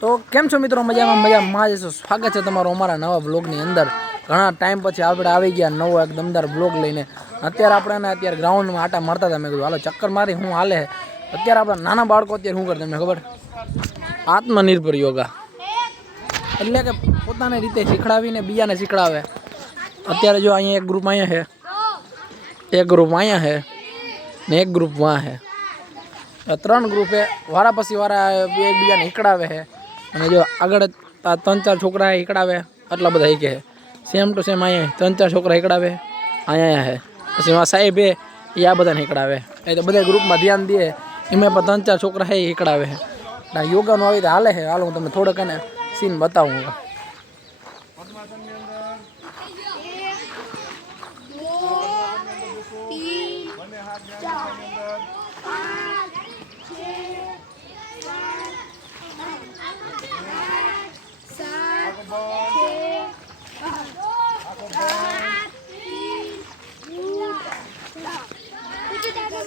તો કેમ છો મિત્રો? મજામાં જશો? સ્વાગત છે તમારું અમારા નવા બ્લોગની અંદર. ઘણા ટાઈમ પછી આપણે આવી ગયા નવો એક દમદાર બ્લોગ લઈને. અત્યારે ગ્રાઉન્ડમાં આટા મારતા હતા. મેં કીધું હાલો ચક્કર મારી હું હાલે. અત્યારે આપણા નાના બાળકો અત્યારે શું કરતા તમને ખબર? આત્મનિર્ભર યોગા એટલે કે પોતાની રીતે શીખડાવીને બીજાને શીખડાવે. અત્યારે જો અહીંયા એક ગ્રુપ અહીંયા છે, એક ગ્રુપ અહીંયા છે ને એક ગ્રુપ વાં છે. 3 ગ્રુપ છે. વારા પછી વારા એકબીજાને શીખડાવે છે. અને જો આગળ 3-4 છોકરા શીખડાવે. આટલા બધા શીખે છે. સેમ ટુ સેમ અહીંયા 3-4 છોકરા શીખડાવે. અહીંયા છે પછી એમાં સાહેબ એ આ બધાને શીખડાવે. એ તો બધા ગ્રુપમાં ધ્યાન દે એમાં પણ 3-4 છોકરા છે એ શીખડાવે છે. યોગાનું આવી રીતે હાલે છે. હાલો હું તમને થોડોક એને સીન બતાવું.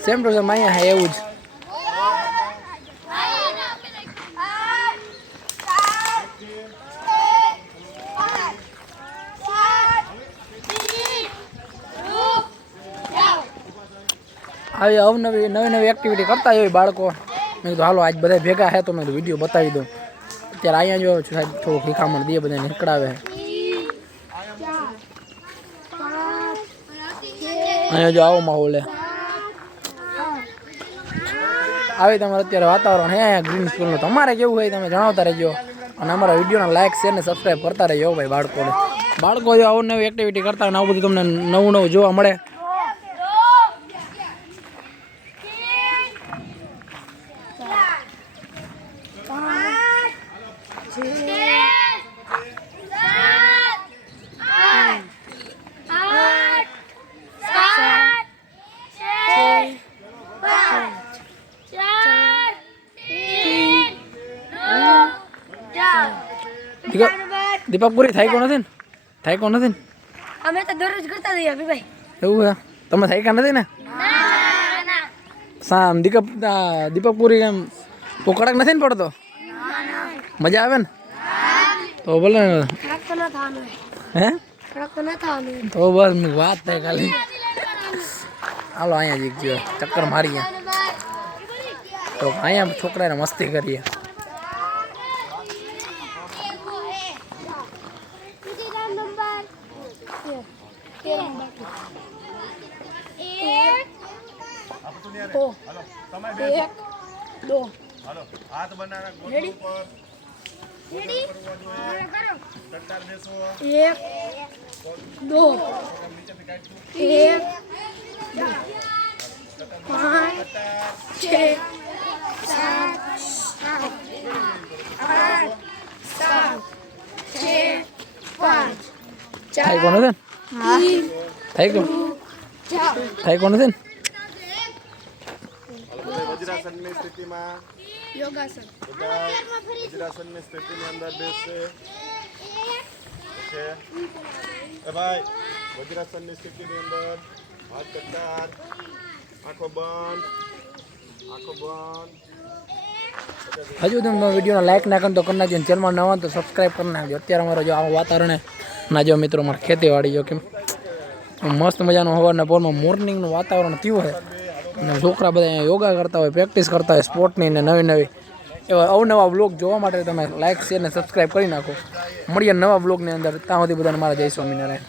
સેમ ટુ સેમ અહીંયા હે એવું જ. આવી નવી એક્ટિવિટી કરતા હોય બાળકો. મેં કીધું હાલો આજ બધા ભેગા છે તો મેં વિડીયો બતાવી દઉં. અત્યારે અહીંયા જો સાહેબ થોડું શીખામણ દે, બધાને શીખડાવે. અહીંયા જો આવો માહોલ હે. આવી તમારે અત્યારે વાતાવરણ હે ગ્રીન સ્કૂલનું. તમારે કેવું હોય તમે જણાવતા રહેજો. અને અમારા વિડીયોને લાઈક શેર ને સબસ્ક્રાઈબ કરતા રહેજો ભાઈ. બાળકો જો આવું નવી એક્ટિવિટી કરતા હોય ને આવું બધું તમને નવું જોવા મળે. દીપક પૂરી થાય કો નથી ને? થાય કો નથી ને? અમે તો દરરોજ કરતા જઈએ ભાઈ. એવું હે? તમે થાય કા નથી ને? સામ દીપક પૂરી એમ તો કડક નથી ને પડતો? મજા આવે ને? તો બોલે ને હે તો બસ વાત થાય ખાલી. હાલો અહીંયા જીક જો ચક્કર મારીએ તો અહીંયા છોકરાને મસ્તી કરીએ. हाथ बनाना गोल ऊपर रेडी कट्टार बेसो 1 2 1 5 6 થાય કોણ છે? થાય કોણ છે? वज्रासन में स्थिति में योगासन वज्रासन में स्थिति में अंदर बेसे ओके ए भाई वज्रासन में स्थिति में अंदर हाथ कट्टार आंखों बंद हजू तुम वीडियो लाइक ना कर तो करना चाहिए. चैनल नवा तो सब्सक्राइब करना. અત્યારે અમારો જો આવું વાતાવરણ ના જો મિત્રો મારી ખેતીવાડી જો કેમ મસ્ત મજાનું સવારના પોરમાં મોર્નિંગનું વાતાવરણ થયું છે. અને છોકરા બધા અહીંયા યોગા કરતા હોય, પ્રેક્ટિસ કરતા હોય સ્પોર્ટની ને નવી એવા અવનવા બ્લોગ જોવા માટે તમે લાઇક શેર ને સબસ્ક્રાઈબ કરી નાખો. મળીએ નવા બ્લોગની અંદર. ત્યાં સુધી બધાને મારા જય સ્વામિનારાયણ.